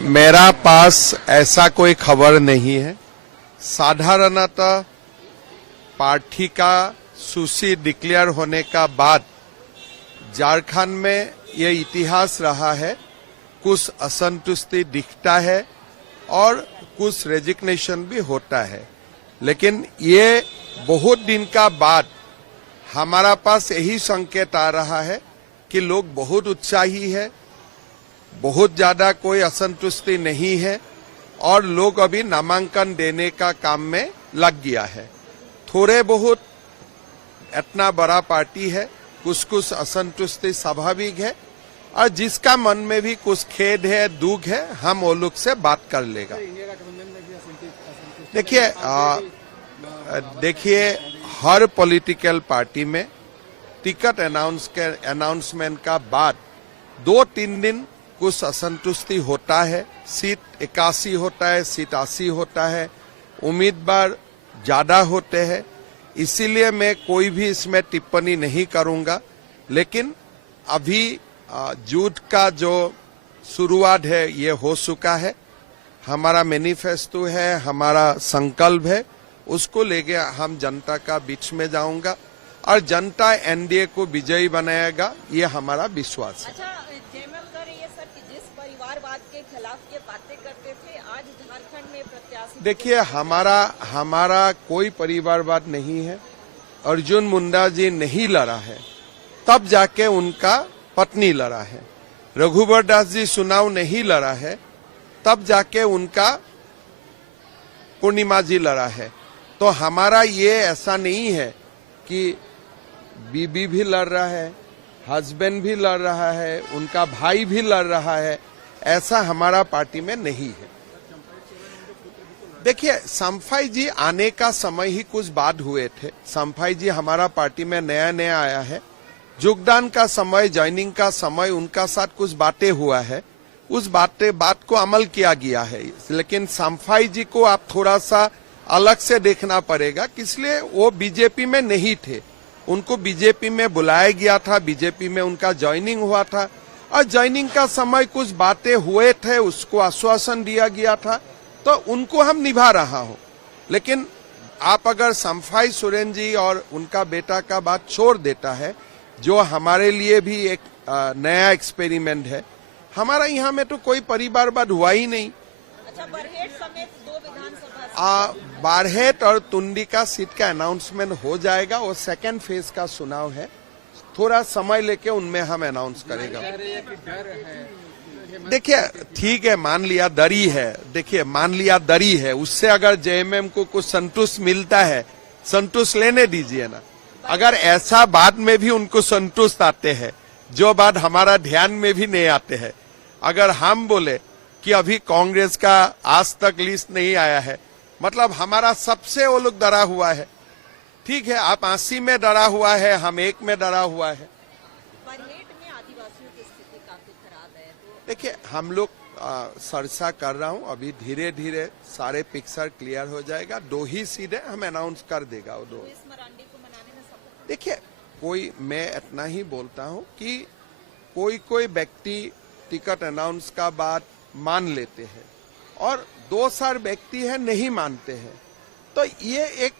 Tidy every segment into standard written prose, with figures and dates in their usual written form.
मेरा पास ऐसा कोई खबर नहीं है। साधारणतः पार्टी का सूची डिक्लेयर होने का बाद झारखंड में ये इतिहास रहा है, कुछ असंतुष्टि दिखता है और कुछ रेजिग्नेशन भी होता है, लेकिन ये बहुत दिन का बाद हमारा पास यही संकेत आ रहा है कि लोग बहुत उत्साही है, बहुत ज्यादा कोई असंतुष्टि नहीं है और लोग अभी नामांकन देने का काम में लग गया है। थोड़े बहुत इतना बड़ा पार्टी है, कुछ असंतुष्टि स्वाभाविक है और जिसका मन में भी कुछ खेद है, दुख है, हम वो लोग से बात कर लेगा। देखिए हर पॉलिटिकल पार्टी में टिकट अनाउंसमेंट का बाद 2-3 दिन कुछ असंतुष्टि होता है। सीट 81 होता है, सीट 80 होता है, उम्मीदवार ज्यादा होते हैं, इसीलिए मैं कोई भी इसमें टिप्पणी नहीं करूंगा। लेकिन अभी जुट का जो शुरुआत है ये हो चुका है, हमारा मैनिफेस्टो है, हमारा संकल्प है, उसको लेके हम जनता का बीच में जाऊंगा और जनता एनडीए को विजयी बनाएगा, ये हमारा विश्वास है। अच्छा, जिस परिवारवाद के खिलाफ ये बातें करते थे, आज झारखंड में प्रत्याशी। देखिए हमारा कोई परिवारवाद नहीं है। अर्जुन मुंडा जी नहीं लड़ा है, तब जाके उनका पत्नी लड़ा है। रघुवर दास जी चुनाव नहीं लड़ा है, तब जाके उनका पूर्णिमा जी लड़ा है। तो हमारा ये ऐसा नहीं है कि बीबी भी लड़ रहा है, हस्बैंड भी लड़ रहा है, उनका भाई भी लड़ रहा है, ऐसा हमारा पार्टी में नहीं है। देखिए संफाई जी आने का समय ही कुछ बाद हुए थे। संफाई जी हमारा पार्टी में नया आया है, योगदान का समय, ज्वाइनिंग का समय उनका साथ कुछ बातें हुआ है, उस बात को अमल किया गया है। लेकिन संफाई जी को आप थोड़ा सा अलग से देखना पड़ेगा, इसलिए वो बीजेपी में नहीं थे, उनको बीजेपी में बुलाया गया था, बीजेपी में उनका ज्वाइनिंग हुआ था और ज्वाइनिंग का समय कुछ बातें हुए थे, उसको आश्वासन दिया गया था, तो उनको हम निभा रहा हो। लेकिन आप अगर संफाई सोरेन जी और उनका बेटा का बात छोड़ देता है, जो हमारे लिए भी एक नया एक्सपेरिमेंट है, हमारा यहाँ में तो कोई परिवारवाद हुआ ही नहीं। अच्छा, बरहेट समेत 2 विधानसभा बारहेट और तुंडी का सीट का अनाउंसमेंट हो जाएगा, वो सेकेंड फेज का चुनाव है, थोड़ा समय लेके उनमें हम अनाउंस करेगा। देखिए ठीक है, मान लिया दरी है, देखिए मान लिया दरी है, उससे अगर जेएमएम को कुछ संतुष्ट मिलता है, संतुष्ट लेने दीजिए ना। अगर ऐसा बाद में भी उनको संतुष्ट आते हैं, जो बात हमारा ध्यान में भी नहीं आते हैं, अगर हम बोले कि अभी कांग्रेस का आज तक लिस्ट नहीं आया है, मतलब हमारा सबसे वो लोग डरा हुआ है। ठीक है, आप 80 में डरा हुआ है, हम 1 में डरा हुआ है। बरहेट में आदिवासियों की स्थिति काफी खराब है, तो देखिए हम लोग चर्चा कर रहा हूँ, अभी धीरे धीरे सारे पिक्चर क्लियर हो जाएगा। 2 ही सीटें हम अनाउंस कर देगा वो 2। इस मरांडी को मनाने में सफल। देखिए मैं इतना ही बोलता हूँ कि कोई व्यक्ति टिकट अनाउंस का बात मान लेते हैं और 2-4 व्यक्ति है नहीं मानते हैं, तो ये एक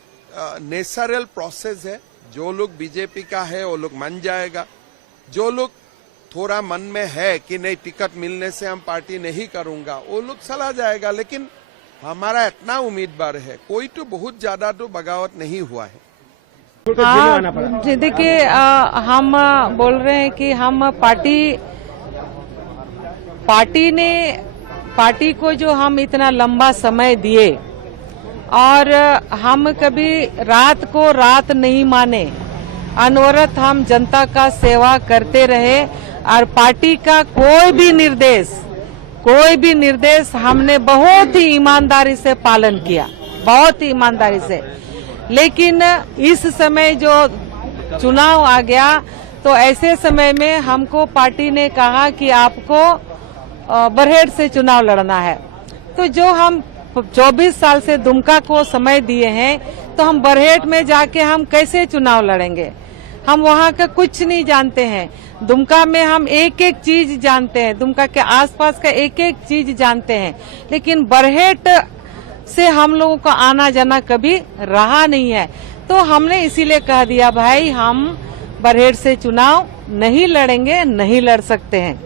नेचुरल प्रोसेस है। जो लोग बीजेपी का है वो लोग मान जाएगा, जो लोग थोड़ा मन में है कि नहीं टिकट मिलने से हम पार्टी नहीं करूंगा, वो लोग चला जाएगा। लेकिन हमारा इतना उम्मीदवार है, कोई तो बहुत ज्यादा तो बगावत नहीं हुआ है। हाँ जी, देखिए हम बोल रहे हैं कि हम पार्टी को जो हम इतना लंबा समय दिए और हम कभी रात को रात नहीं माने, अनवरत हम जनता का सेवा करते रहे और पार्टी का कोई भी निर्देश हमने बहुत ही ईमानदारी से पालन किया, बहुत ही ईमानदारी से। लेकिन इस समय जो चुनाव आ गया, तो ऐसे समय में हमको पार्टी ने कहा कि आपको बरहेट से चुनाव लड़ना है। तो जो हम 24 साल से दुमका को समय दिए हैं, तो हम बरहेट में जाके हम कैसे चुनाव लड़ेंगे। हम वहाँ का कुछ नहीं जानते हैं। दुमका में हम एक एक चीज जानते हैं, दुमका के आसपास का एक एक चीज जानते हैं, लेकिन बरहेट से हम लोगों का आना जाना कभी रहा नहीं है। तो हमने इसीलिए कह दिया भाई हम बरहेट से चुनाव नहीं लड़ेंगे, नहीं लड़ सकते हैं।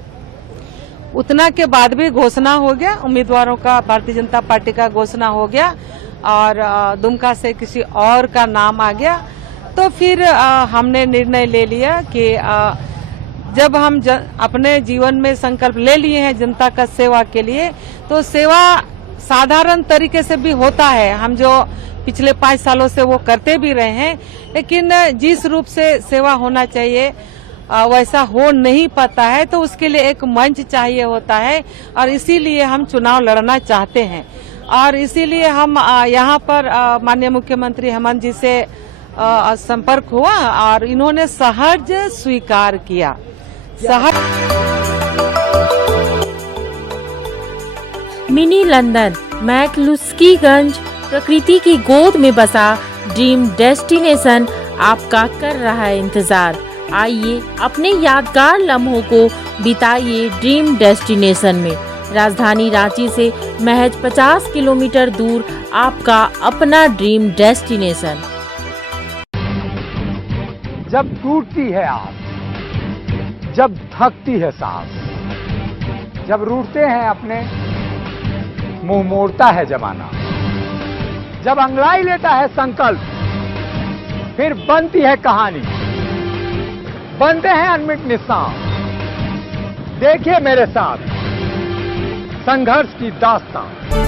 उतना के बाद भी घोषणा हो गया उम्मीदवारों का, भारतीय जनता पार्टी का घोषणा हो गया और दुमका से किसी और का नाम आ गया। तो फिर हमने निर्णय ले लिया कि जब हम अपने जीवन में संकल्प ले लिए हैं जनता का सेवा के लिए, तो सेवा साधारण तरीके से भी होता है। हम जो पिछले 5 सालों से वो करते भी रहे हैं, लेकिन जिस रूप से सेवा होना चाहिए वैसा हो नहीं पाता है। तो उसके लिए एक मंच चाहिए होता है और इसीलिए हम चुनाव लड़ना चाहते हैं। और इसीलिए हम यहाँ पर माननीय मुख्यमंत्री हेमंत जी से संपर्क हुआ और इन्होंने सहज स्वीकार किया। मिनी लंदन मैक्लुस्कीगंज प्रकृति की गोद में बसा ड्रीम डेस्टिनेशन आपका कर रहा है इंतजार। आइए अपने यादगार लम्हों को बिताइए ड्रीम डेस्टिनेशन में। राजधानी रांची से महज 50 किलोमीटर दूर आपका अपना ड्रीम डेस्टिनेशन। जब टूटती है आस, जब थकती है सांस, जब रूठते हैं अपने, मुंह मोड़ता है जमाना, जब अंगड़ाई लेता है संकल्प, फिर बनती है कहानी, बनते हैं अनमिट निशान। देखिए मेरे साथ संघर्ष की दास्तान।